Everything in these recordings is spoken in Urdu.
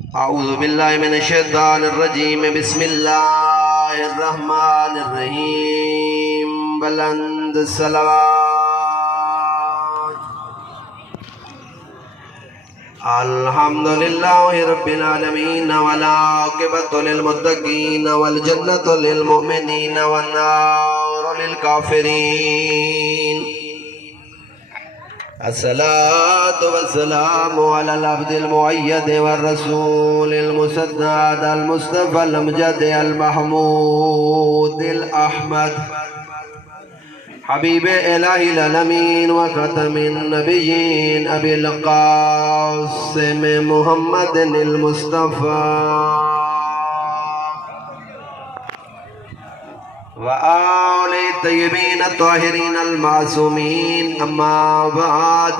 اعوذ باللہ من الشیطان الرجیم بسم اللہ الرحمن الرحیم بلند صلوات الحمدللہ رب العالمین والعاقبۃ للمتقین والجنۃ للمؤمنین والنار للکافرین الصلاة والسلام على العبد المؤيد والرسول المسدد المصطفى الأمجد المحمود الأحمد حبيب إله العالمين وختم النبيين أبي القاسم محمد المصطفى وآل الطيبين الطاهرين المعصومين أما بعد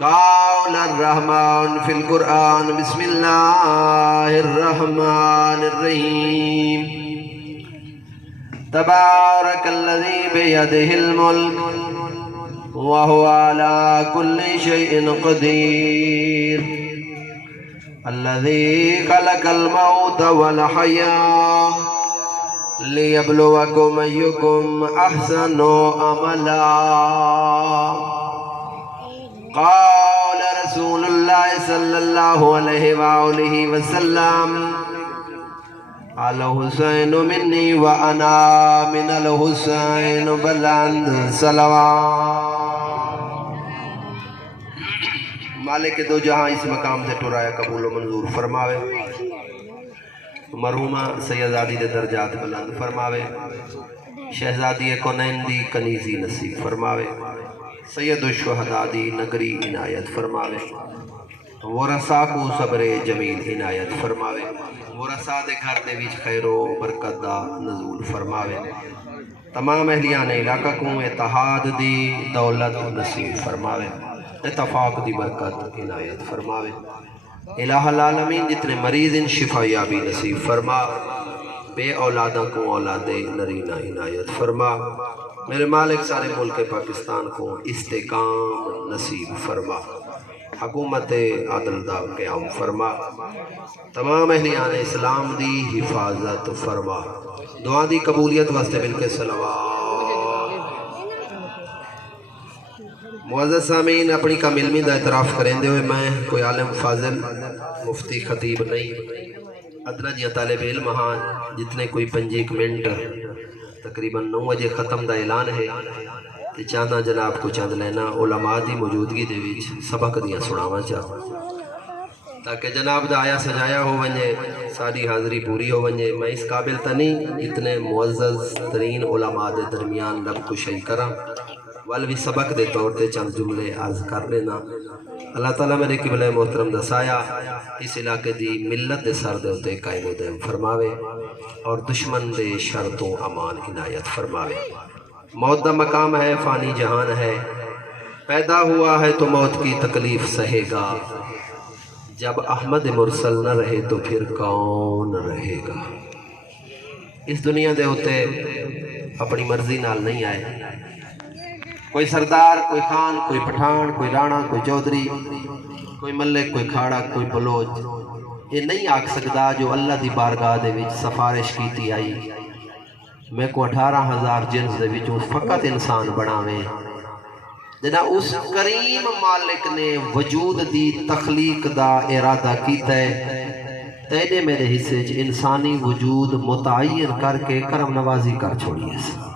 قال الرحمن في القرآن بسم الله الرحمن الرحيم تبارك الذي بيده الملك وهو على كل شيء قدير الذي خلق الموت والحياة لِيَبْلُوَكُمْ أَيُّكُمْ أَحْسَنُ عَمَلًا قال رسول الله صلى الله عليه وآله وسلم الحسين مني وأنا من الحسين بلند صلوات مالک دو جہاں اس مقام سے ٹرایا قبول و منظور فرماوے مرحومہ سیدزادی دے درجات بلند فرماوے شہزادی کونین دی کنیزی نصیب فرماوے سید الشہداء دی نگری عنایت فرماوے ورثہ کو صبر جمیل عنایت فرماوے ورثہ دے گھر دے وچ خیر و برکت دا نزول فرماوے تمام اہلیان علاقہ کو اتحاد دی دولت نصیب فرماوے اتفاق دی برکت عنایت فرماوے الہ العالمین جتنے مریض ان شفا یابی نصیب فرما بے اولادوں کو اولاد نرینہ عنایت فرما میرے مالک سارے ملک پاکستان کو استحکام نصیب فرما حکومت عدل دا قیام فرما تمام اہلیان اسلام دی حفاظت فرما دعا دی قبولیت واسطے مل کے صلوات معزز سامعین اپنی کم علمی دا اعتراف کریں دے ہوئے میں کوئی عالم فاضل مفتی خطیب نہیں ادنا جی طالب علم ہاں جتنے کوئی 5 منٹ تقریباً 9 بجے ختم دا اعلان ہے تے چاہنا جناب کو چاند لینا علماء دی موجودگی دے وچ سبق دیاں سناواں چاہ تاکہ جناب دا آیا سجایا ہو ونجے ساری حاضری پوری ہو ونجے میں اس قابل تنی اتنے معزز ترین علماء دے درمیان رب کو شہی کراں والوی سبق دے طور تے چند جملے عرض کر لینا اللہ تعالیٰ میرے قبلہ محترم دسایا اس علاقے دی ملت دے سر دے ہوتے قائم و دائم فرماوے اور دشمن دے شرطوں امان عنایت فرماوے موت دا مقام ہے فانی جہان ہے پیدا ہوا ہے تو موت کی تکلیف سہے گا جب احمد مرسل نہ رہے تو پھر کون رہے گا اس دنیا دے ہوتے اپنی مرضی نال نہیں آئے کوئی سردار کوئی خان کوئی پٹھان کوئی رانا کوئی چودھری کوئی ملک کوئی کھاڑا کوئی بلوچ یہ نہیں آکھ سکتا جو اللہ دی بارگاہ دے وچ سفارش کیتی آئی میں کو 18,000 جنس دے وچ فقط انسان بناویں جنا اس کریم مالک نے وجود دی تخلیق دا ارادہ کیتا ہے تینے میرے حصے چ انسانی وجود متعین کر کے کرم نوازی کر چھوڑی ہے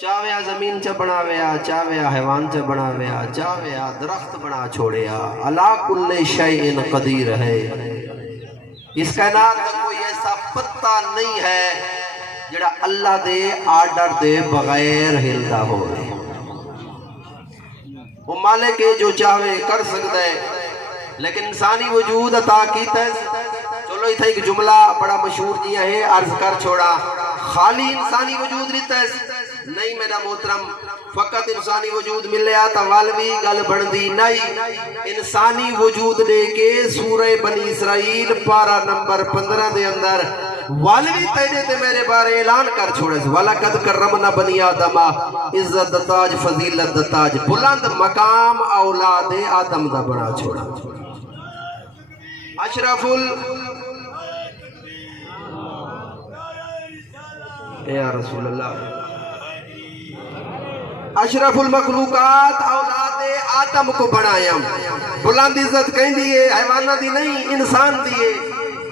چاویا زمین چا بناویا چاویا حیوان چا بناویا چاویا درخت بنا چھوڑیا علا کل شیء قدیر ہے اس کائنات کا کوئی ایسا پتہ نہیں ہے جڑا اللہ دے آرڈر دے بغیر ہلدا ہوئے وہ مالک ہے جو چاہے کر سکتا ہے لیکن انسانی وجود عطا کیتا ہے چلو یہ تھا ایک جملہ بڑا مشہور جیا ہے عرض کر چھوڑا خالی انسانی وجود لیتا ہے نہیں میرا محترم فقط انسانی وجود ملے آتا والوی گل بندی نہیں انسانی وجود لے کے سورہ بنی اسرائیل پارہ نمبر 15 دے اندر والوی تینے تے میرے بارے اعلان کر چھوڑے سے وَلَقَدْ كَرَّمْنَا بَنِي آدَمَ عزت تاج فضیلت تاج بلند مقام اولاد آدم دا بنا چھوڑا اشرف یا رسول اللہ اشرف المخلوقات اولاد آدم کو بنایا بلند عزت کہیں دیئے حیوانہ دی نہیں انسان دیئے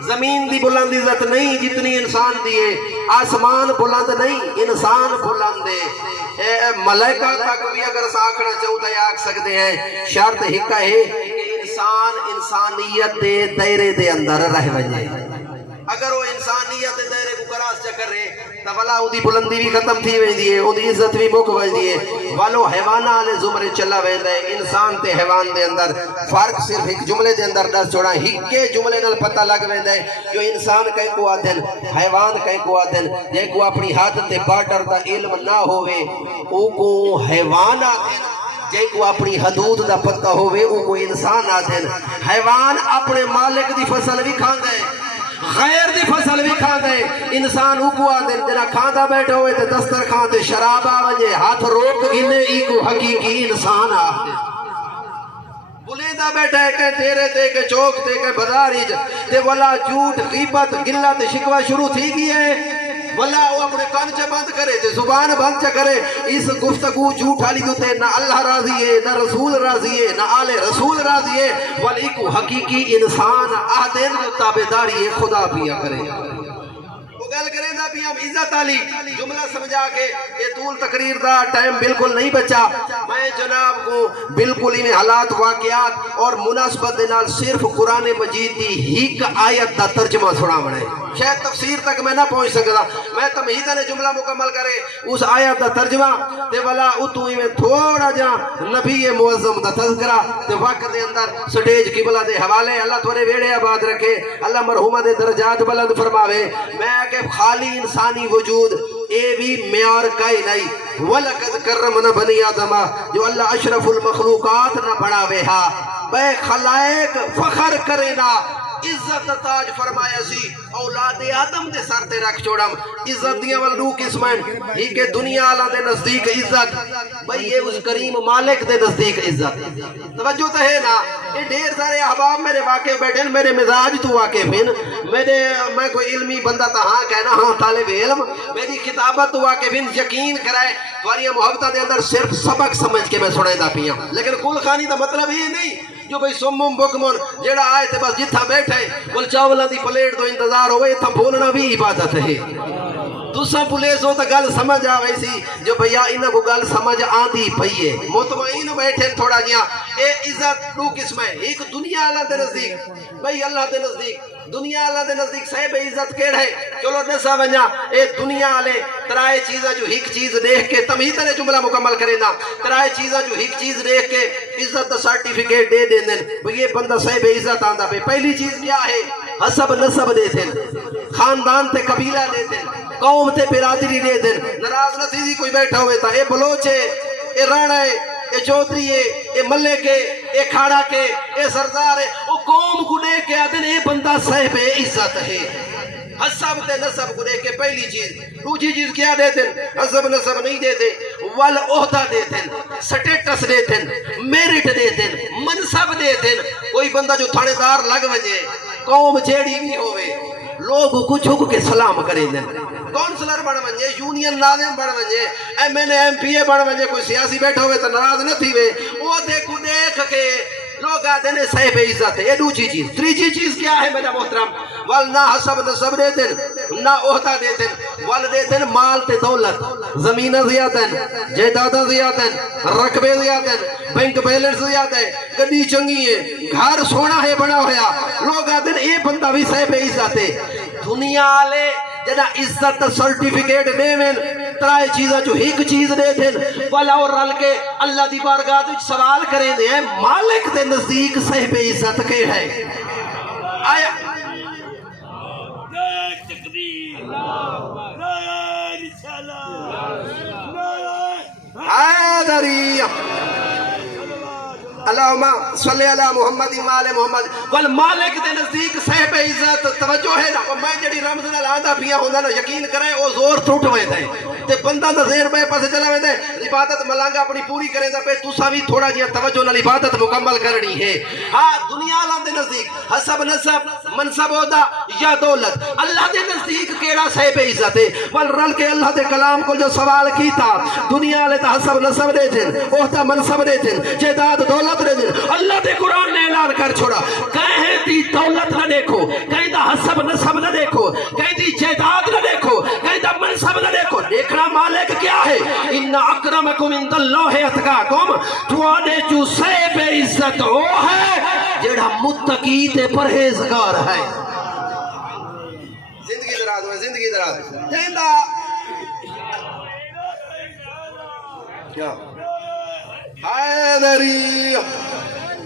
زمین دی بلند عزت نہیں جتنی انسان دیئے آسمان بلند نہیں انسان بلند ہے ملائکہ تک بھی اگر ساکھنا چاہو تو آکھ سکتے ہیں شرط ہکا ہے کہ انسان انسانیت دے دائرے دے اندر رہ وجے اگر وہ انسانیت دے دائرے کو کراس چکر رہے تو والا وہ دی بلندی بھی ختم تھی وین دیئے وہ دی عزت بھی مک وین دیئے والو حیوانہ آلے زمرے چلا وین دے انسان تے حیوان دے اندر فرق صرف ایک جملے دے اندر دس چھوڑا ہکے جملے نل پتہ لگ وین دے جو انسان کہیں کو آدھن حیوان کہیں کو آدھن جے کو اپنی حد تے باٹر دا علم نہ ہوئے او کو حیوان آدھن جے کو اپنی حدود دا پتہ ہوئے او کو انسان آدھن حیوان اپنے مالک دی فصل بھی کھان دے غیر دی فصل بھی کھان دے انسان اوکو آدھے جنا کھاندہ بیٹھے ہوئے تے دستر کھان دے شراب آوانجے ہاتھ روک گنے ایکو حقیقی انسان آدھے بلیدہ بیٹھے کہ تیرے تے کہ چوک تے کہ بداری تے والا جھوٹ غیبت گلت شکوہ شروع تھی گئی ہے والا وہ اپنے کانچے بند کرے تے زبان بند چا کرے اس گفتگو جھوٹ حالی دوتے نہ اللہ راضی ہے نہ رسول راضی ہے نہ آل رسول راضی ہے والیکو حقیقی انسان آدین جو تابداری خدا پیا کرے وہ گل کریں دا بھی ہم عزت علی جملہ سمجھا کے یہ طول تقریر دا ٹائم بالکل نہیں بچا میں جناب کو بالکل انہیں حالات واقعات اور مناسبت دینال صرف قرآن مجید دی ہیک آیت دا ترجمہ سنا بڑھے شاید تفسیر تک میں نہ پہنچ سکتا میں تمہیدہ نے جملہ مکمل کرے اس آیت دا ترجمہ تے والا اتوئی میں تھوڑا جا نبی معظم دا تذکرہ تے وقت دے اندر سٹیج قبلہ دے حوالے اللہ تھوڑے ویڑے آباد رکھے اللہ مرحومہ دے درجات بلند فرماوے میں کہ خالی انسانی وجود اے بھی معیار کئی نہیں وَلَقَدْ كَرَّمْنَا بَنِي آدَمَ جو اللہ اشرف المخلوقات نہ بڑھاوے ہا بے خلائق فخر کرے نا عزت تاج فرمایا سی اولاد آدم دے سر تے رکھ چھوڑم عزت دیاں والدو قسمین ہی کہ دنیا اللہ دے نزدیک عزت بھئی یہ اس کریم مالک دے نزدیک عزت توجہ تو ہے نا یہ ڈھیر سارے احباب میرے واقع بیٹھیں میرے مزاج تو واقع ہیں میں کوئی علمی بندہ تا ہاں کہنا ہاں طالب علم میری کتابت تو واقع ہیں یقین کرائے تواری محبتہ دے اندر صرف سبق سمجھ کے میں سنائے دا پیاں لیکن کل خانی دا مطلب یہ نہیں جو بھئی سمم بکمن جیڑا آئے تھے بس جتھا بیٹھے بول چاولہ دی پلیٹ دو انتظار ہوئے تھا بھولنا بھی عبادت ہے دوسرا پولیس ہو تا گل سمجھ آوے سی جو بھیا انہاں کو گل سمجھ آندھی پئیے مطمئن بیٹھے تھوڑا جیا اے عزت دو قسم ہے ایک دنیا اللہ دے نزدیک بھئی اللہ دے نزدیک دنیا اللہ دے نزدیک صحیح بے عزت کیڑ ہے چلو نسا ونجا اے دنیا آلے ترائے چیزاں جو ہک چیز دیکھ کے تمہیدہ نے جملہ مکمل کریں نا ترائے چیزاں جو ہک چیز دیکھ کے عزت دا سرٹیفکیٹ دے دیں بھئی یہ بندہ صحیح بے عزت آندہ پہ پہلی چیز کیا ہے حسب نسب دے دیں خاندان تے قبیلہ دے دیں قوم تے برادری دے دیں نراز نتیزی کوئی بیٹھا ہوئے تھا اے بلوچے اے رانا ہے اے چودری ہے اے ملے کے اے کھاڑا کے اے سردار ہے وہ قوم کو دے کے آدھن اے بندہ صاحب عزت ہے حسب تے نسب کو دے کے پہلی چیز دوسری چیز کیا دیتے حسب نسب نہیں دیتے والعہدہ دیتے سٹیٹس دیتے میرٹ دیتے منصب دیتے کوئی بندہ جو تھانے دار لگ وجے قوم جیڑی بھی ہوئے لوگ کو جھک کے سلام کریں دیں کونسلر بڑھ ونجے یونین ناظم بڑھ ونجے M N A M P A بڑھ ونجے کوئی سیاسی بیٹھا ہوئے تو ناراض نہ تھی وے وہ دیکھو دیکھ کے لوگ آتے ہیں صحیح عزت ہے یہ دوسری چیز تیسری چیز کیا ہے میرا محترم وال نہ حسب نسب دیتے نہ عہدہ دیتے وال دیتے مال تے دولت زمینہ زیادہ جائیدادہ زیادہ رقبے زیادہ بینک بیلنس زیادہ گڈی چنگی ہے گھر سونا ہے بڑا ہویا لوگ آتے ہیں یہ بندہ بھی صحیح عزت ہے دنیا آلے جنا عزت سرٹیفکیٹ دے میں ترائے چیزیں جو ایک چیز دے تھے والا اور رل کے اللہ دی بارگاہ دے سوال کریں دے مالک دے نزدیک صاحب عزت کے ہے آیا آیا دری اللہم صلی اللہ محمد امال محمد والمالک دے نزدیک صاحب عزت توجہ ہے نا میں جڑی رمضان آدھا پیا ہوندہ نا یقین کریں وہ زور ٹوٹ ہوئے تھے تے بندہ دا ذہن میں پاسے چلا ویندے عبادت ملانگا اپنی پوری کریں دا پہ تسا بھی تھوڑا جہا توجہ نال عبادت مکمل کرنی ہے ہاں دنیا اللہ دے نزدیک حسب نسب منصب عہدہ یا دولت اللہ دے نزدیک کیڑا صاحب عزت ہے ول رل کے اللہ دے کلام کو جو سوال کیتا دنیا والے تا حسب نسب دے دین عہدہ منصب دے دین جائیداد دولت دے دین اللہ دے قرآن نے اعلان کر چھوڑا کہیں دی دولت نہ دیکھو کہیں دا حسب نسب نہ دیکھو کہیں دی جائیداد نہ دیکھو کہیں دا منصب نہ دیکھو دیکھنا مالک کیا ہے ان اکرمکم عند اللہ اتقاکم تواڈے جو صاحب عزت وہ ہے جڑا متقی تے پرہیزگار ہے زندگی دراز ہوئے زندگی دراز جہندہ کیا حیدری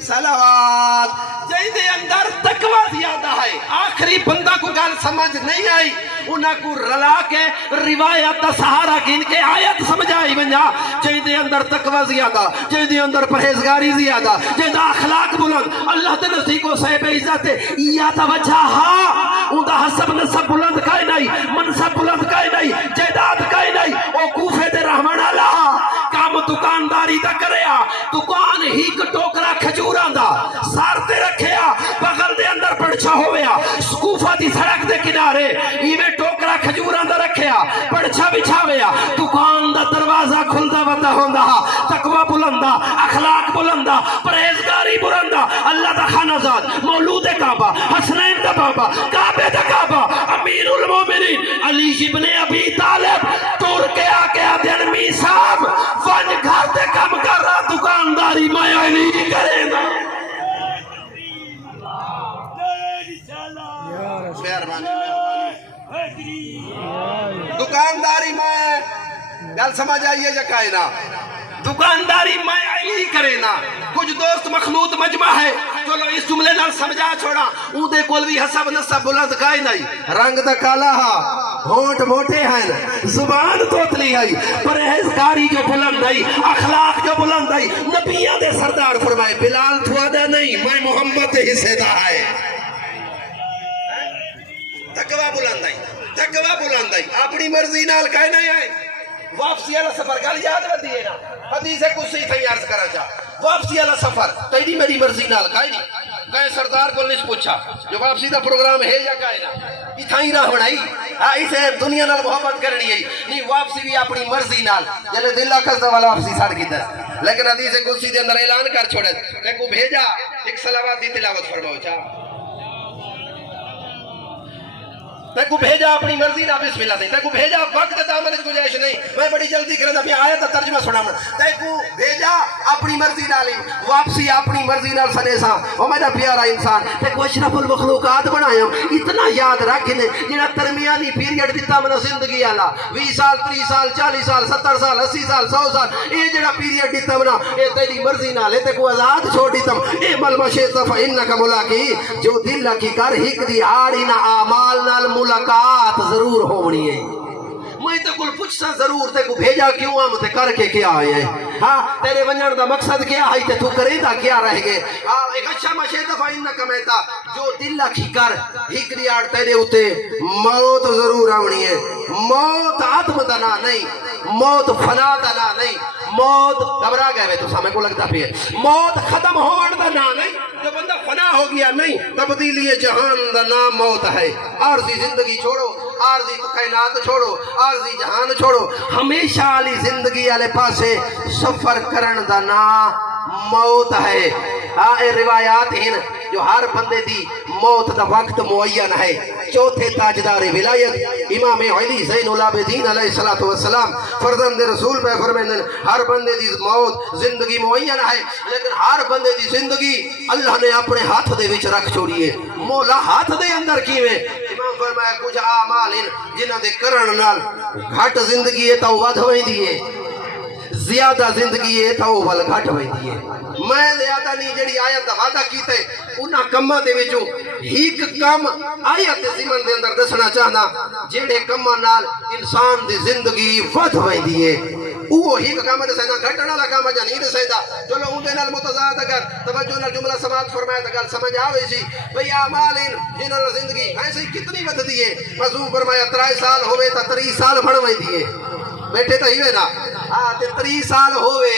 صلوات جہندے اندر تقوی زیادہ ہے آخری بندہ کو گال سمجھ نہیں آئی انہاں کو رلا کے روایت دا سہارا گن کے آیت سمجھائی بنجا جہندے اندر تقوی زیادہ جہندے اندر پرہیزگاری زیادہ جہندہ اخلاق بلند اللہ تے نزدیک کو صاحب عزت ہے یا توجہ ان دا حسب نسب بلند کائے نہیں منصب بلند کائے نہیں جائیداد کائے نہیں او کوفے دے رحمان اللہ کام دکانداری دا کریا دکان ہی ٹوکرا کھجوراں دا سارتے رکھیا بغل دے اندر پڑچا ہویا کوفہ دی سڑک دے کنارے ایویں ٹوکرا کھجوراں دا رکھیا پڑچا بچھاویا دکان دا دروازہ کھلدا بندا ہوندا تقوی بلندا اخلاق بلندا پرہیزگاری بلندا اللہ دا خانہ زاد مولود کعبہ حسنین دا بابا کعبے دا کعبہ امیر المومنین علی ابن ابی طالب تور کے آکے آدھین میسام ون گھر دے کم کر رہا دکانداری میں علی کرے دا دکانداری میں گل سمجھ آئیے یا کائنا دکانداری میں علی کرے نا کچھ دوست مخلوط مجمع ہے چلو اس جملے نال سمجھا چھوڑا اودے کول بھی حسب نسب بلند کائے نہیں رنگ دا کالا ہا ہونٹ موٹے ہیں زبان توتلی ہے پرہیزگاری جو بلند ہے اخلاق جو بلند ہے نبیوں دے سردار فرمائے بلال تھوڑا نہیں میں محمد حصے دا ہے تقوی بلند ہے تقوی بلند ہے اپنی مرضی نال کائے نہیں ہے واپسی والا سفر گل یاد رہتی ہے نا حدیث کسی تھی عرض کرا چاہ واپسی والا سفر تیری میری مرضی نال کائے نہیں کہیں سردار کو نہیں پوچھا جو واپسی دا پروگرام ہے یا کائے نا اتھائی راہ بڑھائی اسے دنیا نال محبت کرنی ہے نہیں واپسی بھی اپنی مرضی نال جلے دل آکھز دا والا واپسی ساڑھ کی در لیکن حدیث کسی دے اندر اعلان کر چھوڑے کہ کو بھیجا ایک صلوات دی تلاوت فرماؤ چاہ تے کو بھیجا اپنی مرضی نہ بسم اللہ دے تے کو بھیجا وقت دامن اس گنجائش نہیں میں بڑی جلدی کرنا پھر آیت ترجمہ سنا میں تے کو بھیجا اپنی مرضی نال واپسی اپنی مرضی نال سنے سا او میرا پیارا انسان تے کو اشرف المخلوقات بنایا اتنا یاد رکھ نے جڑا درمیانی پیریڈ دتا من زندگی والا 20 سال 30 سال 40 سال 70 سال 80 سال 100 سال اے جڑا پیریڈ دتا من اے تیری مرضی نال تے کو آزاد چھوڑ دیتم اے مل مشیت فانک ملاقی جو دل کی کر ہک دی آڑی نہ اعمال نال ملاقات ضرور ہونی ہے میں تے کل پوچھتا ضرور تے کو بھیجا کیوں ہم تے کر کے کیا آئے ہاں تیرے ونجن دا مقصد کیا ہے تے تو کرے دا کیا رہ گئے ایک اچھا مشیدہ فائنکا کمیتا جو دل کی کر ہکری آڑ تیرے ہوتے موت ضرور ہونی ہے موت آدم دنا نہیں موت فنا دنا نہیں موت گھبرا گئے تو سامنے کو لگتا پھر موت ختم ہونے دا نا نہیں جو بندہ فنا ہو گیا نہیں تبدیلی جہان دا نام موت ہے عارضی زندگی چھوڑو عارضی کائنات چھوڑو عارضی جہان چھوڑو ہمیشہ علی زندگی والے پاسے سفر کرن دا نام موت ہے اے روایات ہیں جو ہر بندے دی موت دا وقت معین ہے چوتھے تاجدار ولایت امام علی زین العابدین علیہ الصلوۃ والسلام فرزند رسول پہ فرمائیں ہر بندے دی موت زندگی معین ہے لیکن ہر بندے دی زندگی اللہ نے اپنے ہاتھ دے وچ رکھ چھوڑی ہے مولا ہاتھ دے اندر کیویں امام فرمایا کچھ اعمال جنہاں دے کرن نال گھٹ زندگی ہے تو ود ہوندی ہے زیادہ زندگی ہے تو ول گھٹ ہوندی ہے میں زیادہ نہیں جڑی آیت دا وعدہ کیتے انہاں کماں دے وچوں ایک کم آیت زمن دے اندر دسنا چاہنا جڑے کماں نال انسان دی زندگی ود ہوندی ہے وہ ایک کام دسنا گھٹن والا کام جا نہیں دسیندا چلو اون دے نال متضاد اگر توجہ نال جملہ سماعت فرمایا تے گل سمجھ آوے سی بھئی اعمال جنہاں دی زندگی ایسی کتنی وددی ہے معصوم فرمایا 3 سال ہوے تا 30 سال بن ویندی ہے بیٹھے تو ہی نا ہاں تے 30 سال ہوئے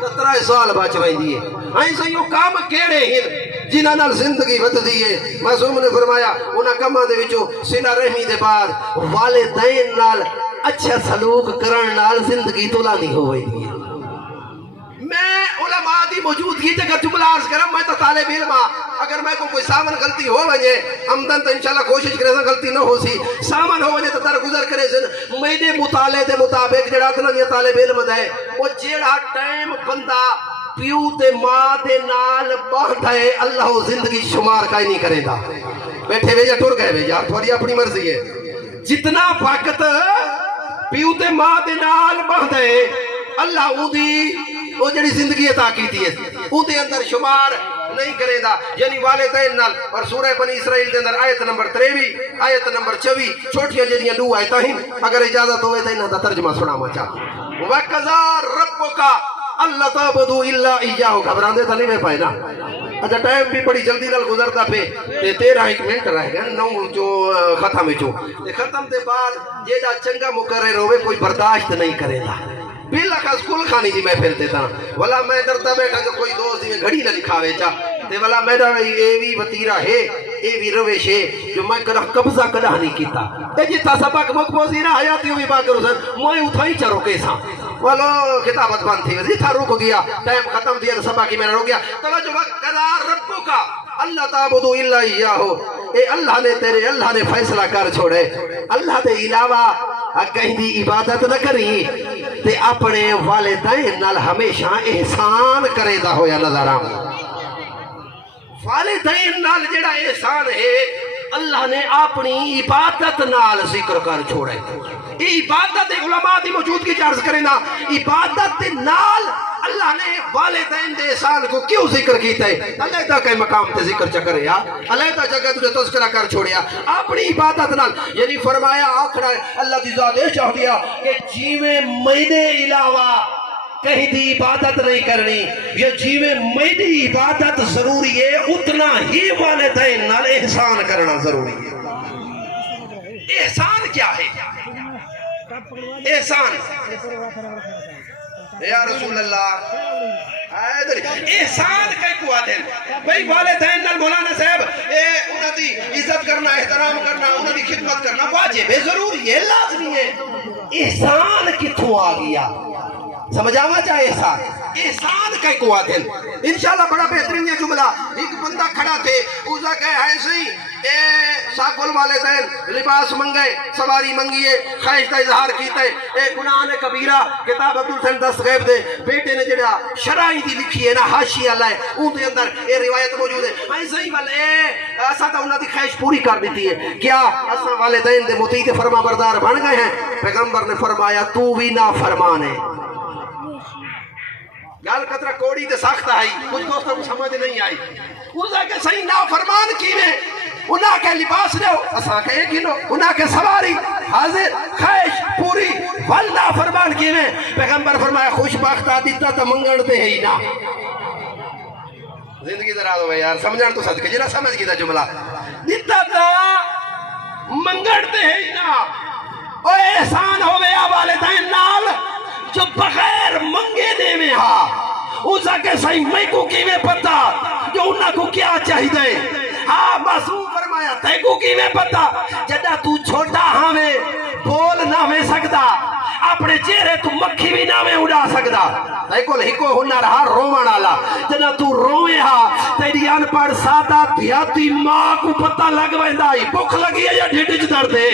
تو 3 سال بچ ویندی ہے ہاں سہیو کام کیڑے ہیں جنہاں نال زندگی وددی ہے معصوم نے فرمایا انہاں کماں دے وچوں صلہ رحمی دے بعد والدین نال اچھا سلوک کرن نال زندگی تولاندی ہو ویندی ہے میں علماء دی موجودگی تے اگر جملہ عرض کرم میں تو طالب علم اگر میں کوئی سامن غلطی ہو وجے عمدن تو انشاءاللہ کوشش کرے سن غلطی نہ ہو سی سامن ہو وجے تو در گزر کرے سن میرے مطالعے دے مطابق جڑا اتنا دیا طالب علم دے وہ جیڑا ٹائم بندہ پیو تے ماں دے نال باندھا ہے اللہ زندگی شمار کا ہی نہیں کرے دا بیٹھے وے یا ٹر گئے وے یار تھوڑی اپنی مرضی ہے جتنا وقت پیو تے ماں دے نال باندھا ہے اللہ دی وہ جڑی زندگی عطا کیتی ہے وہ دے اندر شمار نہیں کرے دا یعنی والدین نال اور سورہ بنی اسرائیل دے اندر آیت نمبر 23 آیت نمبر 24 چھوٹیاں جڑیاں دو آیتاں ہیں اگر اجازت ہوئے تو انہاں دا ترجمہ سناواں چاہوں وَقَضَىٰ رَبُّكَ أَلَّا تَعْبُدُوا إِلَّا إِيَّاهُ گھبراندے تو نہیں میں پائے نا اچھا ٹائم بھی بڑی جلدی نال گزرتا پہ 13 منٹ رہ گئے 9 جو ختم چوں ختم دے بعد جیڑا چنگا مقرر ہوئے کوئی برداشت نہیں کرے گا بلا کا سکول کھانی جی میں پھیلتے تھا والا میں درتا بیٹھا جو کوئی دوست میں گھڑی نہ لکھاوے چا تے والا میرا ایوی وطیرہ ہے ایوی روش ہے جو میں کرا قبضہ کدا نہیں کیتا تے جتا سبق مقبوزی نہ حیاتی ہوئی باقر حسن میں اتھائی چا روکے سا والو کتابت بند تھی وزی تھا روک گیا ٹائم ختم دیا تو سبق ہی میرا روک گیا توجہ وقت قضا ربو کا اللہ تعبدو اللہ ایاہو اے اللہ نے تیرے اللہ نے فیصلہ کر چھوڑے اللہ دے علاوہ کہیں دی عبادت نہ کری تے اپنے والدین نال ہمیشہ احسان کرے دا ہویا نظر آم والدین نال جڑا احسان ہے اللہ نے اپنی عبادت نال ذکر کر چھوڑے یہ عبادت علماء دی موجودگی عرض کرے نا عبادت نال اللہ نے والدین دے احسان کو کیوں ذکر کیتا ہے علیحدہ کے مقام تے ذکر چکر رہا علیحدہ جگہ تجھے تذکرہ کر چھوڑیا اپنی عبادت نال یعنی فرمایا آخرا اللہ دی ذات چاہ دیا کہ جیویں میرے علاوہ کہیں دی عبادت نہیں کرنی یا جیویں میری عبادت ضروری ہے اتنا ہی والدین نال احسان کرنا ضروری ہے احسان کیا ہے احسان یا رسول اللہ احسان کئی کو آتے ہیں بھئی والدین نال مولانا صاحب انہاں دی عزت کرنا احترام کرنا انہاں دی خدمت کرنا واجب ہے ضروری ہے لازمی ہے احسان کتھوں آ گیا سمجھاوا چاہے احسان احسان کئی کو آتے ہیں انشاءاللہ بڑا بہترین یہ جملہ ایک بندہ کھڑا تھے اوزا کہے ہے صحیح ساکل والدین لباس منگے سواری منگیے خواہش کا اظہار کیتے گناہ نے کبیرہ کتاب عبدالحسین دستغیب دے بیٹے نے جڑا شرعی دی لکھی ہے نا حاشیہ اللہ ہے ان دے اندر یہ روایت موجود ہے ہے صحیح والے ایسا تھا انہوں نے خواہش پوری کر دیتی ہے کیا ایسا والدین دے مطیع فرما بردار بن گئے ہیں پیغمبر نے فرمایا تو بھی نا فرمانے گال قطرہ کوڑی تے ساختہ آئی کچھ دوستوں کو سمجھ نہیں آئی اوزا کے صحیح نافرمان کینے انہاں کے لباس لے اساں کے ایک ہنو انہاں کے سواری حاضر خواہش پوری ول نافرمان کینے پیغمبر فرمایا خوش باختہ دیتا تا منگڑتے ہی نا زندگی ذرا دو یار سمجھان تو صدقے جنہ سمجھ گی تا جملہ دیتا تا منگڑتے ہی نا او احسان ہوئے والدین نال جو بغیر منگے دے میں ہاں اسا کے صحیح میں کو کیویں پتا جو انہاں کو کیا چاہی دے ہاں معصوم فرمایا تے کو کیویں پتا جدا تو چھوٹا ہاں میں بول نہ میں سکتا اپنے چہرے تو مکھی بھی نہ میں اڑا سکتا تے کو ہکو ہنر ہاں رومن والا جدا تو روئے ہاں تیری ان پڑھ سادہ دیاتی ماں کو پتہ لگ ویندا ہی بھوک لگی ہے یا ڈھڈ وچ درد ہے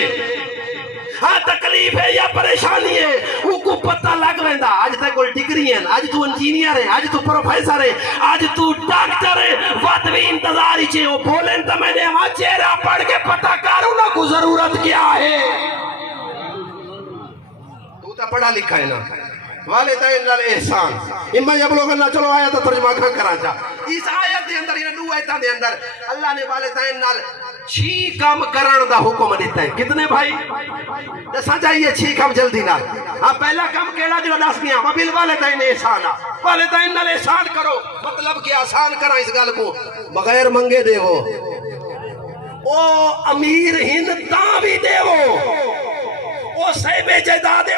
ہاں تکلیف ہے یا پریشانی ہے وہ کو پتہ لگ رہندا آج تے کوئی ڈگری ہے آج تو انجینئر ہے آج تو پروفیسر ہے آج تو ڈاکٹر ہے وقت بھی انتظار ہی چھے وہ بولیں تو میں نے وہاں چہرہ پڑھ کے پتہ کروں نا کو ضرورت کیا ہے تو تا پڑھا لکھا ہے نا والدین نال احسان اما یبلغن چلو آیت ترجمہ کرا چا اس آیت دے اندر انہاں دو آیتاں دے اندر اللہ نے والدین نال 6 کام کرن دا حکم دیتا ہے کتنے بھائی دسا چاہیے 6 کام جلدی نال ہاں پہلا کام کیڑا جو دس گیا وبال والدین احسان والدین نال احسان کرو مطلب کہ آسان کرا اس گل کو بغیر منگے دے ہو او امیر ہند تاں بھی دے ہو وہ صاحب جائیداد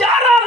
11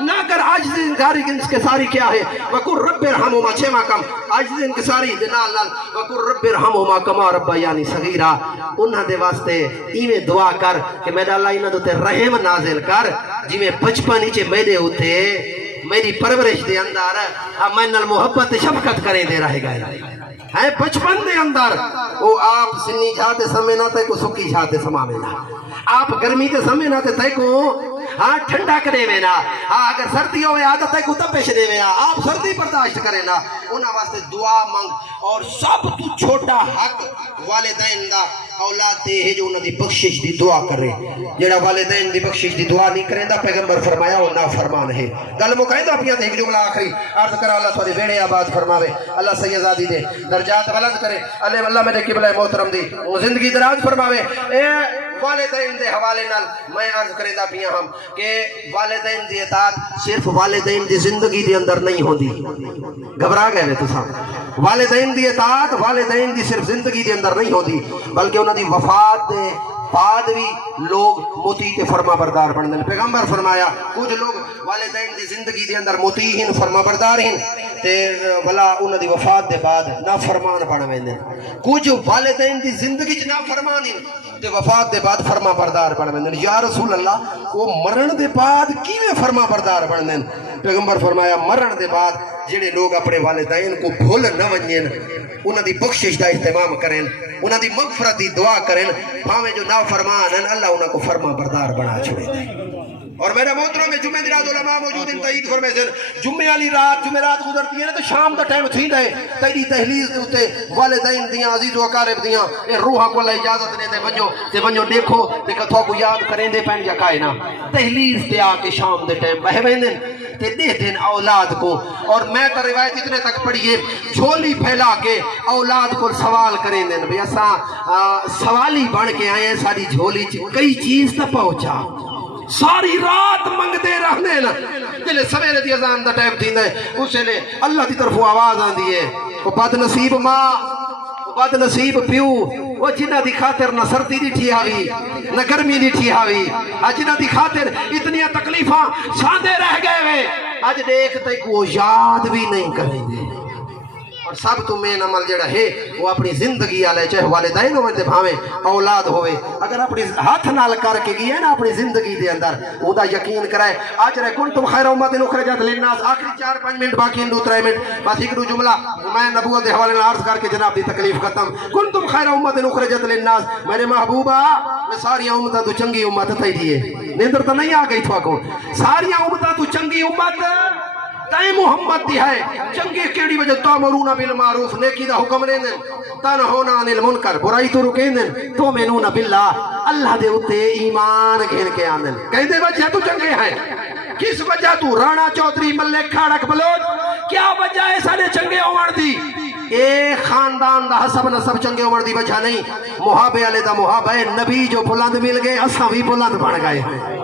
نہ کر عاجزی انکاری انکساری کیا ہے وقل رب ارحمہما چھواں کم عاجزی انکساری دے نال نال وقل رب ارحمہما کما ربیانی صغیرا انہاں دے واسطے ایویں دعا کر کہ میرا اللہ انہاں دے رحم نازل کر جویں بچپن وچ میرے اوتے میری پرورش دے اندر میں نال محبت شفقت کرے دے رہ گئے ہے بچپن دے اندر وہ آپ سنی جھاتے سمے نہ تے کو سکی جھاتے سماوے نا آپ گرمی تے سمے نہ تے کو ہاں ٹھنڈا کرے میں نا ہاں اگر سردی ہوئے عادت ہے کو تپش دے میں آپ سردی برداشت کرے نا انہاں واسطے دعا منگ اور سب تو چھوٹا حق والدین دا اولاد تے ہے جو انہاں دی بخشش دی دعا کرے جڑا والدین دی بخشش دی دعا نہیں کریندا پیغمبر فرمایا وہ نافرمان ہے گل مکائندہ پیا تے ایک جملہ آخری عرض کرا اللہ تھوڑے بیڑے آباد فرماوے اللہ سیدادی دے درجات بلند کرے اللہ میرے قبلہ محترم دی زندگی دراز فرماوے اے والدین دے حوالے نال میں عرض کریندا پیا ہم کہ والدین دی اطاعت صرف والدین دی زندگی دے اندر نہیں ہوندی گھبرا گئے تساں والدین دی اطاعت والدین دی صرف زندگی دے اندر نہیں ہوندی بلکہ انہاں دی وفات دے بعد بھی لوگ مطیع تے فرما بردار بن دے پیغمبر فرمایا کچھ لوگ والدین دی زندگی دے اندر مطیع ہیں فرما بردار ہیں تے بلا انہاں دی وفات دے بعد نافرمان بن ویندے کچھ والدین دی زندگی چ نافرمان ہیں تے وفات دے بعد فرما بردار بن ویندے یا رسول اللہ وہ مرن دے بعد کیویں فرما بردار بن دے پیغمبر فرمایا مرن دے بعد جڑے لوگ اپنے والدین کو بھول نہ ونجن انہاں دی بخشش دا اہتمام کریں انہاں دی مغفرت دی دعا کریں بھاویں جو نافرمان ہیں اللہ انہاں کو فرما بردار بنا چھوڑے دے اور میرے محترم میں جمعہ دی رات علماء موجود ہیں تائید فرمائے سے جمعہ والی رات جمعرات گزرتی ہے تو شام دا ٹائم تھی دے تیری تحلیل دے ہوتے والدین دیاں عزیز و اقارب دیاں اے روحہ کو اللہ اجازت نے دے ونجو دیکھو تے کتھوں کو یاد کریں دے پہن جا کائنا تحلیل دے آکے شام دے ٹائم بہ ویندن تے دے دین اولاد کو اور میں تا روایت اتنے تک پڑھیے جھولی پھیلا کے اولاد کو سوال کریں دین بھئی اساں سوالی بن کے آئے ہیں ساری جھولی کئی چیز تا پہنچا ساری رات منگتے رہنے نا جلے سویرے دی اذان دا ٹائم تھی ہے اسے لے اللہ دی طرف آواز آن دیئے وہ بد نصیب ماں وہ بد نصیب پیو وہ جنہ دی خاطر نہ سردی دی ٹھی آوی نہ گرمی دی ٹھی آوی جنہ دی خاطر اتنی تکلیفاں ساندے رہ گئے ہوئے آج دیکھتے کہ وہ یاد بھی نہیں کریں گے اور سب تو مین عمل جڑا ہے وہ اپنی زندگی آلے چاہے والدین ہوئے دے بھاویں اولاد ہوئے اگر اپنی ہاتھ نال کر کے گئی ہے نا اپنی زندگی دے اندر وہ دا یقین کرائے آج رہے کنتم خیر امت اخرجت للناس آخری 4-5 منٹ باقی ہیں 2-3 منٹ بس ایک دو جملہ میں نبوت دے حوالے عرض کر کے جناب دی تکلیف ختم کنتم خیر امت اخرجت للناس میرے محبوبہ میں ساری امتہ تو چنگی امت تھی دیئے نیندر تو نہیں آگئی تھوا کو ساری امتہ تو چنگی امت تائیں محمد دی ہے چنگی کیڑی وجہ تامرون بالمعروف نیکی دا حکم لیں دن تنہون عن المنکر برائی تو رکیں دن تومنون باللہ اللہ دے اتے ایمان گھن کے آندن کہیں دے وجہ تو چنگے ہیں کس وجہ تو رانا چودری ملک کھاڑک بلوچ کیا وجہ ہے سارے چنگے عمر دی اے خاندان دا حسب نصب چنگے عمر دی وجہ نہیں محابے علی دا محابے نبی جو بلند مل گئے اساں بھی بلند بن گئے ہیں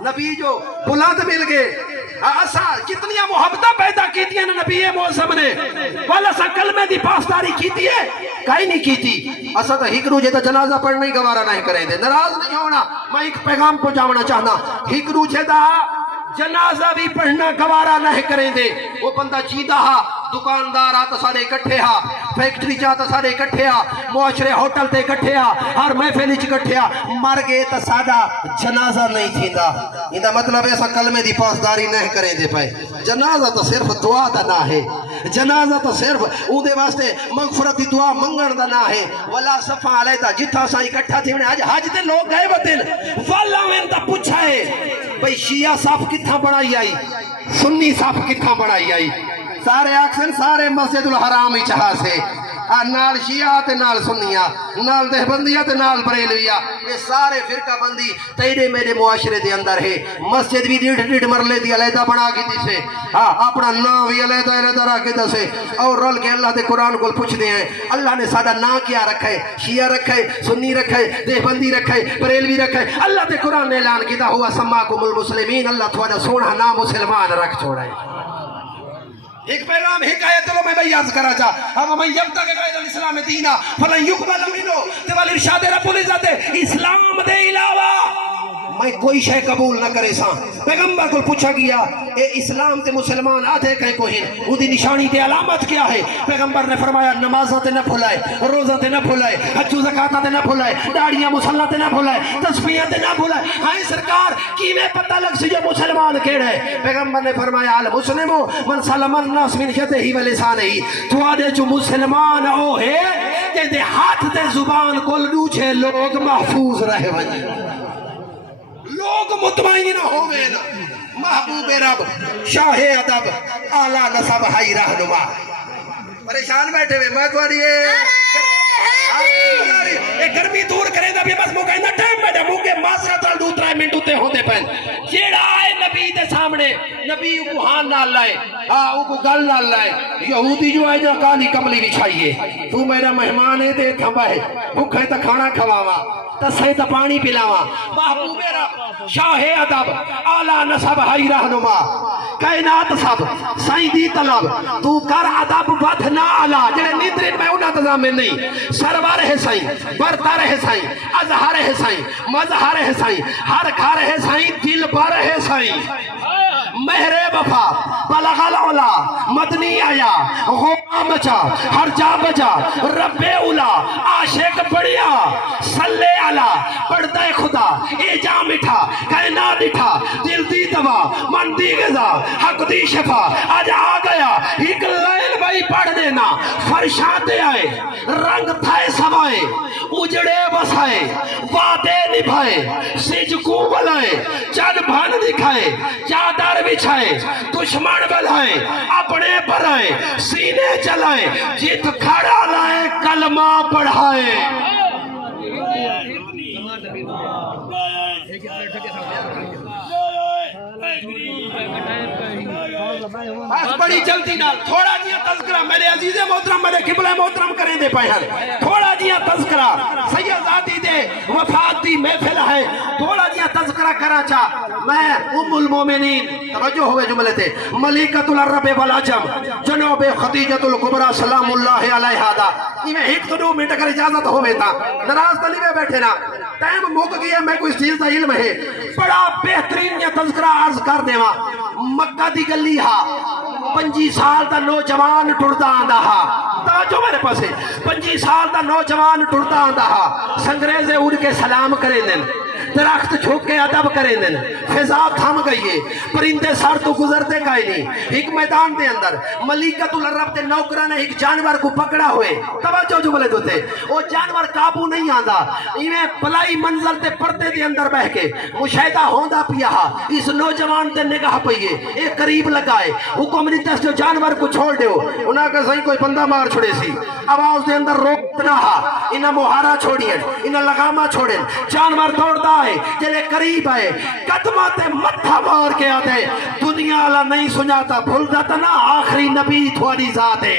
نبی جو بلند مل گئے اسا کتنی محبتہ پیدا کی تھی نبی موسم نے والا سا کلمے دی پاسداری کی تھی ہے کہیں نہیں کی تھی اسا تو ہکرو جے تا جنازہ پڑھنے ہی گوارا نہیں کریں دے ناراض نہیں ہونا میں ایک پیغام کو جاونا چاہنا ہکرو جے تا جنازہ بھی پڑھنا گوارا نہیں کریں دے وہ بندہ چیدہ ہا دکاندار آتا سارے اکٹھے ہا فیکٹری چاہتا سارے اکٹھے ہا معاشرے ہوٹل تے اکٹھے ہا ہر محفلی چ اکٹھے ہا مر گئے تا سادہ جنازہ نہیں تھیندا اندا مطلب ایسا کلمے دی پاسداری نہیں کریں دے پائے جنازہ تو صرف دعا دا نہ ہے جنازہ تو صرف اون دے واسطے مغفرت دی دعا منگن دا نہ ہے ولا صفا علیہ جتھا سا اکٹھا تھی انہیں حج دے لوگ گئے بدن والا میں تا پوچھائے بھئی شیعہ صاف کتھا بڑھائی آئی سنی صاف کتھا بڑھائی آئی سارے آکسن سارے مسجد الحرام ہی چاہا سے نال شیعہ تے نال سنیہ نال دہبندیہ تے نال بریلویہ یہ سارے فرقہ بندی تیرے میرے معاشرے دے اندر ہے مسجد بھی ڈیڑھ مرلے دی علیحدہ بنا کی دی سے اپنا نام بھی علیحدہ رکھ دی سے اور رل کے اللہ دے قرآن کو پوچھ دے ہیں اللہ نے سادہ نا کیا رکھا ہے شیعہ رکھا ہے سنی رکھا ہے دہبندی رکھا ہے بریلوی رکھا ہے اللہ دے قرآن نے اعلان کیتا ہوا سماکم المسلمین اللہ تھوڑا سونا نام مسلمان رکھ چھوڑا ہے ایک پیغام حکایت چلو میں بیاض کرا چاہ ہم میں جب تک غیر الاسلام دینا فلن یقبل منو تیوال ارشاد رب العزت اسلام دے علاوہ میں کوئی شے قبول نہ کرے سا پیغمبر کو پوچھا گیا اے اسلام تے مسلمان آدھے کہیں کوئی وہ دی نشانی تے علامت کیا ہے پیغمبر نے فرمایا نمازوں تے نہ بھولائے روزہ تے نہ بھولائے حج و زکات تے نہ بھولائے داڑیاں مصلی تے نہ بھولائے تسبیح تے نہ بھولائے ہائے سرکار کی میں پتہ لگ سی جو مسلمان کیڑا ہے پیغمبر نے فرمایا المسلم من سلم الناس من یدہ و لسانہ تو آدھے جو مسلمان او ہے کہ دے ہاتھ تے زبان کو دوچے لوگ محفوظ رہے ونجے لوگ مطمئن ہوئے نا محبوب رب شاہ ادب اعلیٰ نصب ہائی رہنما پریشان بیٹھے ہوئے میں کو رہی ہے گرمی دور کرے دا بھی بس مو کہنا ٹائم بیٹھا مو کے معذرت رال 2-3 منٹ ہوتے ہوتے پہن جیڑا آئے نبی دے سامنے نبی کو ہان نال لائے کو گل نال لائے یہودی جو آئے جو کالی کملی بچھائیے تو میرا مہمان ہے دے تھمبا ہے بھوک ہے تا کھانا کھواوا تسے تا پانی پلاوا محبوب رب شاہ ادب اعلیٰ نصب ہائی رہنما کائنات سب سائیں دی طلب تو کر ادب ود نہ اعلیٰ جڑے نیندرین میں انہاں تزام میں نہیں سرور ہے سائیں برتر ہے سائیں اظہر ہے سائیں مظہر ہے سائیں ہر گھر ہے سائیں دل بر ہے سائیں مہر وفا بلغ العلا مدنی آیا غم بچا ہر جا بجا رب اولا عاشق بڑھیا صلی علی پڑھتا ہے خدا اے جا مٹھا کائنات اٹھا دل دی دوا من دی غذا حق دی شفا آج آ گیا ایک لیل بھائی پڑھ دینا فرشاں دے آئے رنگ تھائے سوائے اجڑے بسائے وعدے نبھائے سجکو بلائے چند بھان دکھائے چادر بچھائے دشمن بلائے اپنے بھرائے سینے چلائے جت کھڑا لائے کلمہ پڑھائے بڑی جلدی نال تھوڑا جیا تذکرہ میرے عزیز محترم میرے قبلہ محترم کریں دے پائے ہیں تھوڑا جیا تذکرہ سید ذاتی دے وفات دی محفل ہے تھوڑا جیا تذکرہ کرا چاہ میں ام المومنین توجہ ہوئے جملے تھے ملکۃ العرب والعجم جنوب خدیجۃ الکبریٰ سلام اللہ علیہا دا یہ میں ایک تو 2 منٹ اگر اجازت ہوئے تھا نراز تلی میں بیٹھے نا ٹائم موک گیا میں کوئی چیز دا علم ہے بڑا بہترین یہ تذکرہ عرض کر دیوا مکہ دی گلی ہا 25 سال دا نوجوان ٹردا آندا ہا توجہ میرے پاس ہے 25 سال دا نوجوان ٹردا آندا ہا سنگریزے اڑ کے سلام کریں دن درخت جھوک کے ادب کریں دن فضا تھم گئی ہے پرندے سر تو گزرتے گئے نہیں ایک میدان دے اندر ملکۃ العرب دے نوکرہ نے ایک جانور کو پکڑا ہوئے توجہ جو بولے دوتے وہ جانور قابو نہیں آندا انہیں پلائی منظر تے پردے دے اندر بہ کے مشاہدہ ہوندہ پیا اس نوجوان تے نگاہ پئیے ایک قریب لگائے حکم نہیں دس جو جانور کو چھوڑ دیو انہاں کا صحیح کوئی بندہ مار چھوڑے سی آواز دے اندر روکنا ہا انہاں مہارا چھوڑیں انہاں لگاما چھوڑیں جانور دوڑدا ہے جلے قریب ہے قدمہ تے متھا مار کے آتے دنیا اللہ نہیں سناتا بھول جاتا نا آخری نبی تھوڑی ذات ہے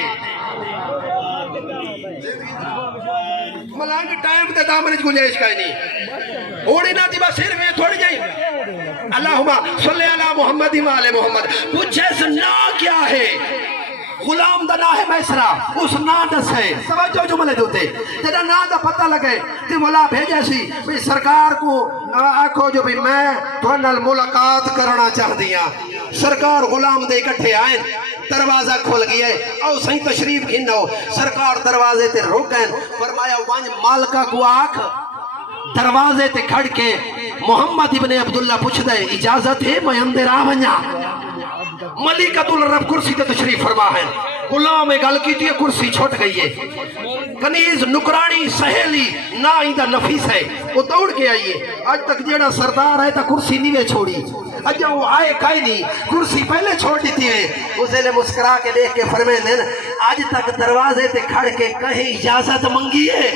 ملانگ ٹائم تے دامنج گنجائش کا ہی نہیں اوڑی نا دیبا صرف یہ تھوڑی جائیں اللہم صلی اللہ محمد و محمد پوچھے سنا کیا ہے غلام دا نا ہے میسرا اس نا دس ہے توجہ جملے دوتے تیرا نا دا پتہ لگے تی مولا بھیجے سی بھی سرکار کو آکھو جو بھی میں تو نال ملاقات کرنا چاہ دیا سرکار غلام دے اکٹھے آئیں دروازہ کھول گیا ہے او سہی تشریف گھنو سرکار دروازے تے روکیں فرمایا وانج مالکہ کو آکھ دروازے تے کھڑ کے محمد ابن عبداللہ پوچھ دے اجازت ہے میں اندر آونیا ملکۃ العرب کرسی تے تشریف فرما ہے غلام گل کی تو یہ کرسی چھوٹ گئی ہے کنیز نکرانی سہیلی نا ایندہ نفیس ہے وہ دوڑ کے آئیے آج تک جیڑا سردار ہے تا کرسی نہیں چھوڑی آج وہ آئے کائی نہیں کرسی پہلے چھوڑ دیتی ہے اسے لے مسکرا کے دیکھ کے فرمائے دن آج تک دروازے تے کھڑ کے کہیں اجازت منگی ہے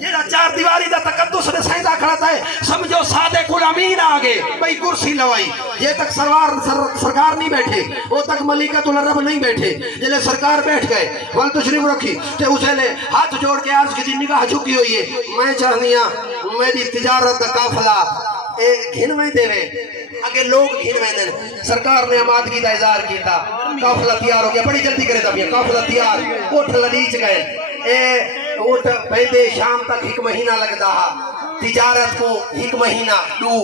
جیڑا 4 دیواری دا تقدس نے سائدہ کھڑا ہے سمجھو صادق الامین آگے بھئی کرسی لوائی یہ تک سرکار نہیں بیٹھے وہ تک ملکۃ العرب نہیں بیٹھے جلے سرکار بیٹھ گئے ول تشریف رکھی تے اسے لے ہاتھ جوڑ کے عرض کی نگاہ جھکی ہوئی ہے میں چاہنیا میری تجارت دا قافلہ گھنویں دے وے اگر لوگ گھنویں دے سرکار نے آمادگی دا اظہار کیتا قافلہ تیار ہو گیا بڑی جلدی کرے دا بھی قافلہ تیار اٹھ للیچ گئے اٹھ پہلے شام تک 1 مہینہ لگ دا تجارت کو 1 مہینہ دو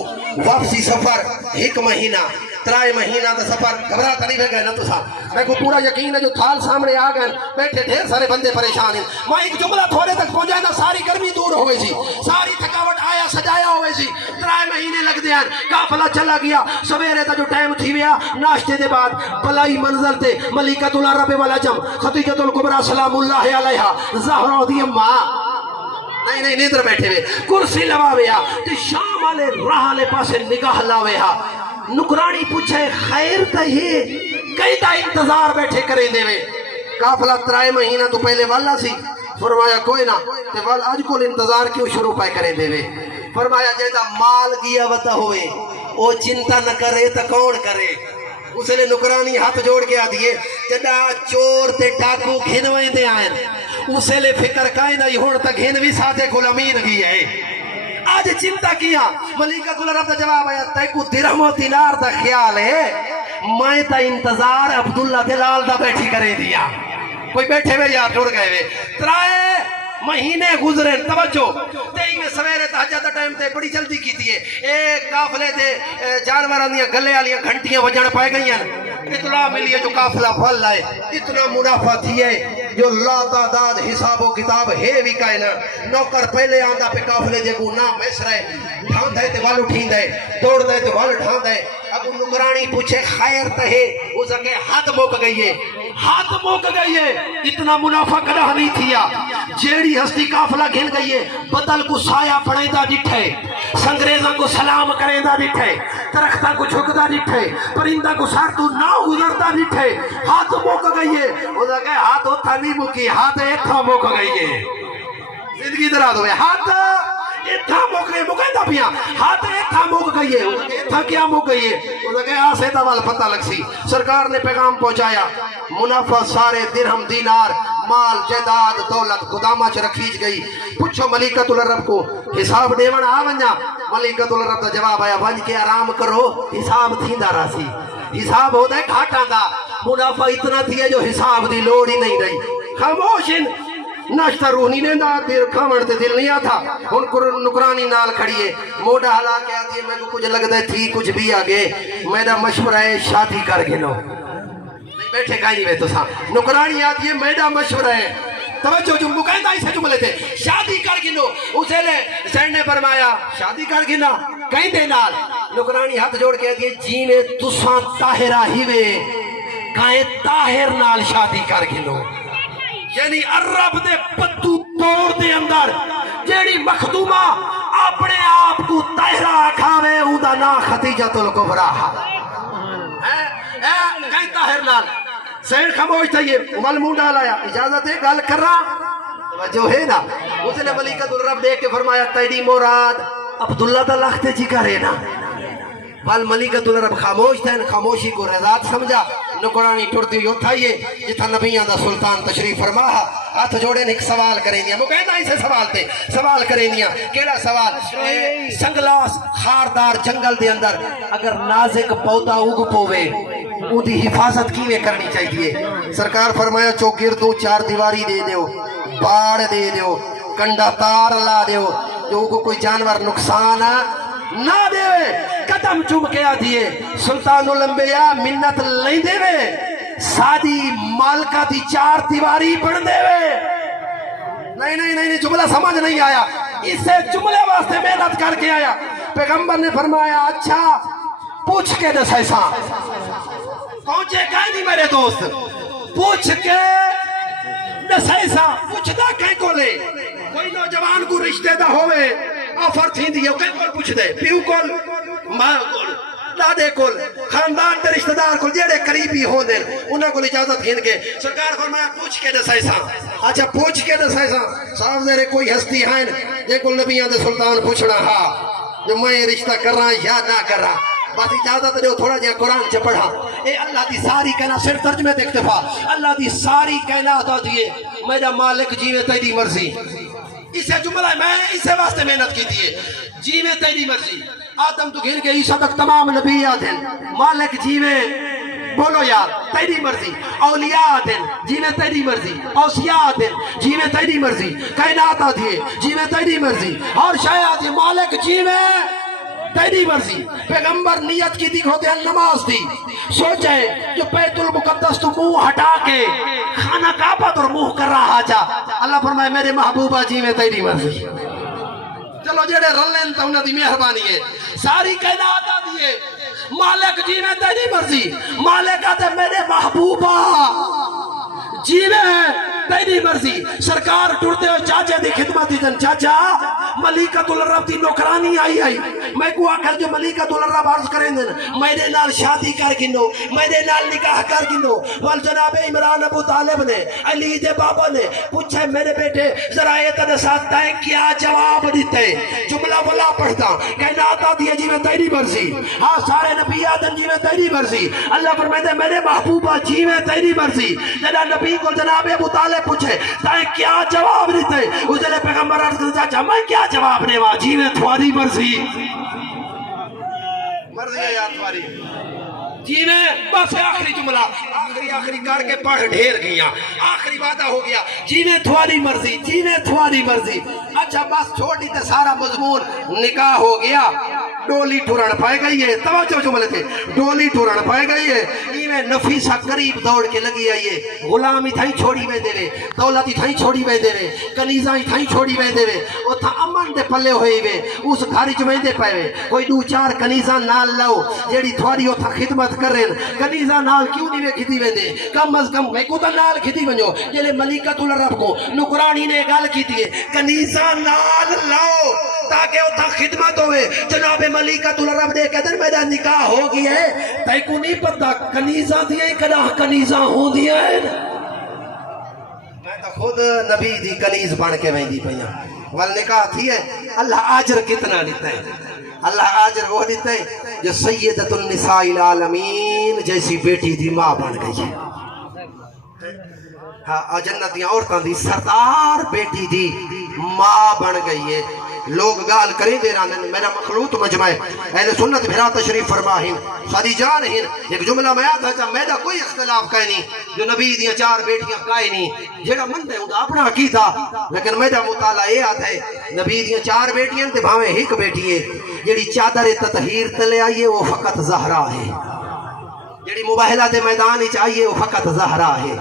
واپسی سفر 1 مہینہ 3 مہینہ دا سفر گھبراتا نہیں بے گئے نا تو صاحب میں کو پورا یقین ہے جو تھال سامنے آ گئے بیٹھے ڈھیر سارے بندے پریشان ہیں میں ایک جملہ تھوڑے تک پہنچا نا ساری گرمی دور ہوئے سی ساری تھکاوٹ آیا سجایا ہوئے سی 3 مہینے لگ دے ہیں قافلہ چلا گیا سویرے تا جو ٹائم تھی ویا ناشتے دے بعد بلائی منزل تے ملکۃ العرب والعجم خدیجۃ الکبریٰ سلام اللہ علیہا زہرا دی ماں نہیں نیدر بیٹھے ہوئے کرسی لوا ویا تے شام والے راہ والے پاسے نگاہ لاویا نکرانی پوچھے خیر تہی کئی تا انتظار بیٹھے کریں دے وے قافلہ 3 مہینہ تو پہلے والا سی فرمایا کوئی نہ تے وال آج کول انتظار کیوں شروع پائے کریں دے وے فرمایا جیسا مال گیا وطا ہوئے او چنتا نہ کرے تا کون کرے اسے لے نکرانی ہاتھ جوڑ کے آدھئے جدا چور تے ٹاکو گھنویں دے آئیں اسے لے فکر کائیں دا یہون تا گھنوی ساتھے غلامین گئی ہے آج چنتا کیا ملکۃ العرب دا جواب آیا تے کو درہم و دینار دا خیال ہے میں تا انتظار عبداللہ دلال دا بیٹھی کرے دیا کوئی بیٹھے ہوئے یا ٹوڑ گئے ہوئے 3 مہینے گزرے توجہ تئی میں سویرے تہجد دا ٹائم تے بڑی جلدی کی تھی ایک قافلے تے جانوراں دیاں گلے والیاں گھنٹیاں وجن پائے گئی ہیں اطلاع ملی ہے جو قافلہ پھل لائے اتنا منافع تھی ہے جو لا تعداد حساب و کتاب ہے بھی کائنا نوکر پہلے آندا پہ قافلے جے کو نام ایس رہے ڈھان دے تے وال اٹھین دے دوڑ دے تے وال ڈھان دے ابو نکرانی پوچھے خیر تہے اس کے ہاتھ موک گئی ہے ہاتھ موک گئی ہے اتنا منافع کڑا نہیں تھیا جیڑی ہستی قافلہ گھن گئی ہے بدل کو سایہ پڑے دا ڈٹھے سنگریزاں کو سلام کریں دا ڈٹھے درختہ کو جھکدا ڈٹھے پرندہ کو سار تو نہ گزرتا ڈٹھے ہاتھ موک گئی ہے اس کے ہاتھ ہوتا نہیں مکی ہاتھ ایتھا موک گئی ہے زندگی درا دو ہاتھ ایتھا موک گئی مکیندہ پیا ہاتھ ایتھا موک گئی ہے ایتھا کیا موک گئی ہے اس کے آسے دوال پتہ لگ سی سرکار نے پیغام پہنچایا منافع سارے درہم دینار مال جائیداد دولت گودامہ چ رکھیج گئی پوچھو ملکۃ العرب کو حساب دیون آ ونجا ملکۃ العرب دا جواب آیا ونج کے آرام کرو حساب تھیندا راسی حساب ہوتا ہے گھاٹا دا منافع اتنا تھی ہے جو حساب دی لوڑ ہی نہیں رہی خاموش ناشتہ روح نہیں دیندہ دیر کھامن تے دل نہیں آتا ان نکرانی نال کھڑیے موڑا حلا کے آتی ہے میں کو کچھ لگ دے تھی کچھ بھی آگے میرا مشورہ ہے شادی کر گنو نہیں بیٹھے کہیں نہیں بے تو ساں نکرانی آتی ہے میرا مشورہ ہے توجہ جو مقایدہ اسے جملے تھے شادی کر گنو اسے لے سینڈ نے فرمایا شادی کر گنا کہیں دے نال نکرانی ہاتھ جوڑ کے آتی ہے جی میں تساں طاہرہ ہی وے کہیں طاہر نال شادی کر گنو یعنی عرب دے پتو توڑ دے اندر جیڑی مخدومہ اپنے آپ کو طاہرہ کھاوے اودا نا خدیجۃ الکبریٰ کہیں طاہر نال سین خاموش تھا یہ ملمون ڈالایا اجازت ہے گل کر رہا جو ہے نا اسے نے ملکۃ العرب دیکھ کے فرمایا تیری مراد عبداللہ دا لخت جی کرے نا بل ملکۃ العرب خاموش تھا خاموشی کو رضات سمجھا نکرانی ٹوڑتی ہوئی اٹھائیے جتھا نبیان دا سلطان تشریف فرماہا ہاتھ جوڑے نے ایک سوال کریں دیا مقیدہ اسے سوال تے سوال کریں دیا کیڑا سوال سنگلاس خاردار جنگل دے اندر اگر نازک پودا اگ پوے او دی حفاظت کیویں کرنی چاہیے سرکار فرمایا چوکیر دو 4 دیواری دے دیو باڑ دے دیو کنڈا تار لا دیو جو کو کوئی جانور نقصان نہ دے قدم چوم کے آدھیے سلطان الانبیاء منت لیں دے وے سادی مالکہ دی 4 دیواری بڑھ دے وے نہیں جملہ سمجھ نہیں آیا اس سے جملے واسطے محنت کر کے آیا پیغمبر نے فرمایا اچھا پوچھ کے دسائساں پہنچے کہیں نہیں میرے دوست پوچھ کے دسائساں پوچھ دا کہیں کو لے کوئی نوجوان کو رشتہ دا ہوئے آفر تھی دی کہیں کول پوچھ دے پیو کول ماں کول دادے کول خاندان تے رشتہ دار کول جیڑے قریبی ہو دے انہاں کول اجازت گھن کے سرکار فرمایا پوچھ کے دسائساں اچھا پوچھ کے دسائساں صاحب زیرے کوئی ہستی ہیں جے کول نبیان دے سلطان پوچھنا ہاں جو میں رشتہ کر رہا یا نہ کر رہا بس اجازت دے تھوڑا جہاں قرآن چ پڑھا اے اللہ دی ساری کہنا صرف ترجمے تے اکتفا اللہ دی ساری کہنا عطا دیے میرا مالک جیوے تیری مرضی اسے جملہ میں اسے واسطے محنت کی دیئے جیوے تیری مرضی آدم تو گھر کے عیسیٰ تک تمام نبی آدھیں مالک جیوے بولو یار تیری مرضی اولیاء دن جی میں تیری مرضی اوصیاء دن جی میں تیری مرضی کائنات دیے جی میں تیری مرضی اور شاید مالک جی میں تیری مرضی پیغمبر نیت کی دیکھو تے نماز دی سوچے جو بیت المقدس تو منہ ہٹا کے خانہ کعبہ اور منہ کر رہا جا اللہ فرمائے میرے محبوبہ جی میں تیری مرضی چلو جڑے رلین تا انہاں دی مہربانی ہے ساری کائنات دیے مالک جی میں تیری مرضی مالک آتے میرے محبوبہ جی میں تیری مرضی سرکار ٹرتے ہوئے چاچے دی خدمت دیجن چاچا ملیکۃ العرب دی نوکرانی آئی میں کو آخر جو ملیکۃ العرب عرض کریں دن میرے نال شادی کر گنو میرے نال نکاح کر گنو وال جناب عمران ابو طالب نے علی دے بابا نے پوچھے میرے بیٹے ذرا یہ تنے ساتھ تائیں کیا جواب دیتے جملہ بلا پڑھتا کائنات آتی ہے جی میں تیری مرضی ہاں سارے نبی آدم جی میں تیری مرضی اللہ فرمائے میرے محبوبہ جی میں تیری مرضی جناب نبی کو جناب ابو طالب پوچھے تائیں کیا جواب دیتے اس نے پیغمبر عرض کرتا چاہا میں کیا جواب دے وا جی میں تھواری مرضی مرضی ہے یا تھواری جی میں بس آخری جملہ آخری کر کے پڑھ ڈھیر گیا آخری وعدہ ہو گیا جی میں تھواری مرضی جی میں تھواری مرضی اچھا بس چھوڑ دیتے سارا مضمون نکاح ہو گیا ڈولی ٹورن پائے گئی ہے توجہ جملے تھے ڈولی ٹورن پائے گئی ہے ایویں نفیسہ قریب دوڑ کے لگی آئیے غلامی تھائی چھوڑی میں دے وے دولتی تھائی چھوڑی میں دے وے کنیزائی تھائی چھوڑی میں دے وے وہ تھا امن دے پلے ہوئے وے اس گھاری جو میں دے پائے وے کوئی دو چار کنیزاں نال لاؤ جیڑی تھوڑی ہو تھا خدمت کریں کنیزاں نال کیوں نہیں میں کھتی میں دے کم از کم میں کو تا نال کھتی بنو جیلے ملیکۃ العرب کو نکرانی نے گال کی دیئے کنیزاں نال لاؤ تاکہ وہ تھا خدمت ہوئے جناب ملیکۃ العرب دے کہتے ہیں میرا نکاح ہو گیا ہے تائی کو نہیں پتا کنیزاں دیئے کنا کنیزاں ہوں دیئے میں تو خود نبی دی کنیز بن کے میں دی پہیا والنکاح تھی ہے اللہ آجر کتنا لیتا ہے اللہ آجر وہ دیتا ہے جو سیدت النساء العالمین جیسی بیٹی دی ماں بن گئی ہے ہاں جنتیاں عورتاں دی سردار بیٹی دی ماں بن گئی ہے لوگ گال کریں دے رہا میرا مخلوط مجمع اہل سنت بھرا تشریف فرماہین خدیجان ہین ایک جملہ میں آتا ہے میرا کوئی اختلاف کہیں نہیں جو نبی دیاں چار بیٹیاں کہیں نہیں جیڑا من دے ہوتا اپنا کی تھا لیکن میرا مطالعہ یہ آتا ہے نبی دیاں چار بیٹیاں تے بھاویں ایک بیٹی ہے جیڑی چادر تطہیر تلے آئیے وہ فقط زہرا ہے جیڑی مباہلہ دے میدان ہی چاہیے وہ فقط زہرا ہے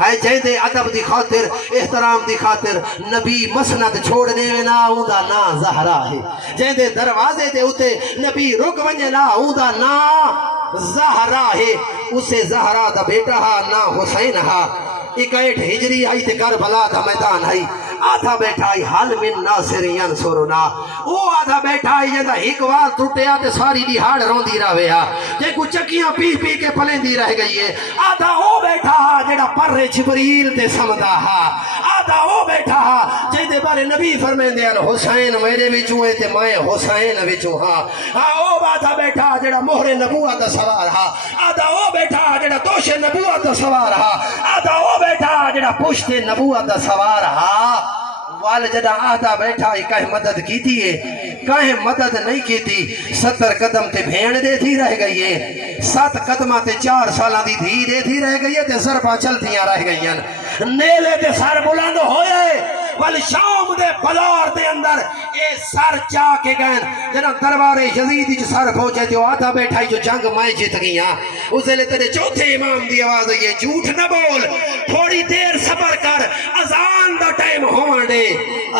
جہاں دے عدب دی خاطر احترام دی خاطر نبی مسند چھوڑنے میں نہ ہوندا نا زہرا ہے جہاں دے دروازے دے ہوتے نبی رک ونجے نہ ہوندا نا زہرا ہے اسے زہرا دا بیٹا ہا نا حسین ہا 61 ہجری آئی تے کربلا دا میدان آئی آدھا بیٹھا آئی حل من ناصر ینصرنا او آدھا بیٹھا آئی جندہ ایک وار ٹوٹے آتے ساری دیہاڑ روندی رہے ہا جے کو چکیاں پی پی کے پلیندی رہ گئی ہے آدھا او بیٹھا ہا جڑا پر جبریل تے سمدہ ہا آدھا او بیٹھا ہا جے دے بارے نبی فرمین دیان حسین میرے وچوں ہے تے میں حسین وچوں ہاں او آدھا بیٹھا جڑا مہر نبوت سوار ہا آدھا او بیٹھا جڑا دوش نبوت سوار ہا آدھا او بیٹھا جڑا پشت نبوت سوار ہا وال جڑا آدھا بیٹھا ہی کہیں مدد کی تھی کہیں مدد نہیں کی تھی 70 قدم تے بھین دے تھی رہ گئی ہے 7 قدمہ تے 4 سالہ دی دھی دے تھی رہ گئی ہے تے ضربہ چلتیاں رہ گئی ہیں نیلے تے سر بلند ہوئے وال شام دے بلار دے اندر اے سر چاہ کے گئن جنہاں دربار یزید جو سر پہنچے تے آدھا بیٹھا ہی جو جنگ میں جیت گیا اسے لے تیرے چوتھے امام دی آواز ہے جھوٹ نہ بول تھوڑی دیر صبر کر اذان دا ٹائم ہونے دے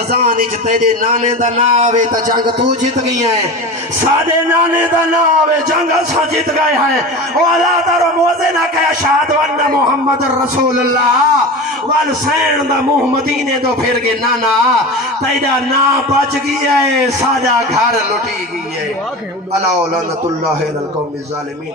اذان اچ تیرے نانے دا ناوے تا جنگ تو جیت گئی ہے سادے نانے دا ناوے جنگ سا جیت گئے ہیں والا دارو موزے نہ کہا شہد ورنہ محمد رسول اللہ والسین دا محمدین دو پھر گئے نانا تیرا نا بچ گئی ہے سادہ گھر لٹی گئی ہے اللہ لعنت اللہ علی القوم الظالمین